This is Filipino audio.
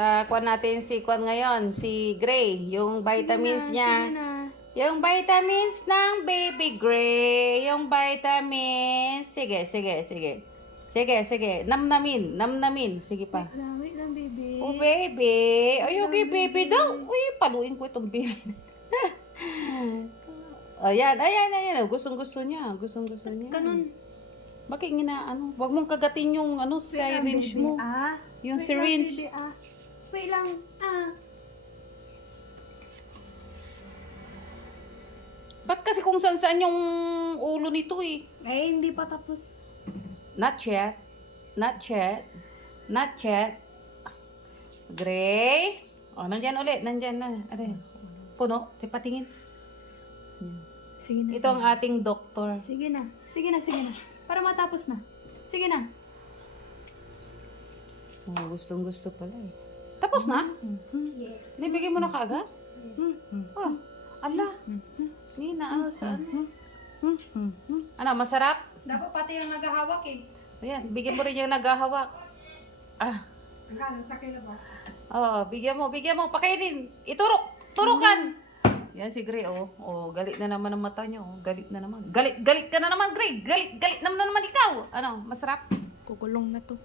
Kuha natin si Kwan ngayon, si Gray, yung vitamins niya. Sige na. Yung vitamins ng baby Gray, yung vitamins. Sige. Namnamin. Sige pa. Wait lang, baby. Oh, baby. Ay, okay, baby daw. Uy, paluin ko itong baby. Ayan. Gustong-gusto niya. Ganun. Bakit wag mong kagatin yung syringe mo. Yung Wait syringe. lang, baby, Wait lang. Ba't kasi kung saan yung ulo nito eh? Eh, hindi pa tapos. Not yet. Gray. Oh, nandyan ulit. Nandyan na. Are. Puno. Patingin. Sige na. Ito ang ating doktor. Sige na. Para matapos na. Sige na. Oh, gustong-gusto pala eh. Tapos na? Yes. Nibigay mo na kaagad? Oh, ala. Nina, sa masarap? Dapat pati yung naghahawak eh. Ayan, bigyan mo rin yung naghahawak. Hanggang sa kilo ba? Oo, bigyan mo. Pakainin. Turukan. Yan si Gray, oh. Oh, galit na naman ang mata niya, oh. Galit na naman. Galit ka na naman, Gray. Galit na naman ikaw. Masarap? Kukulong na to.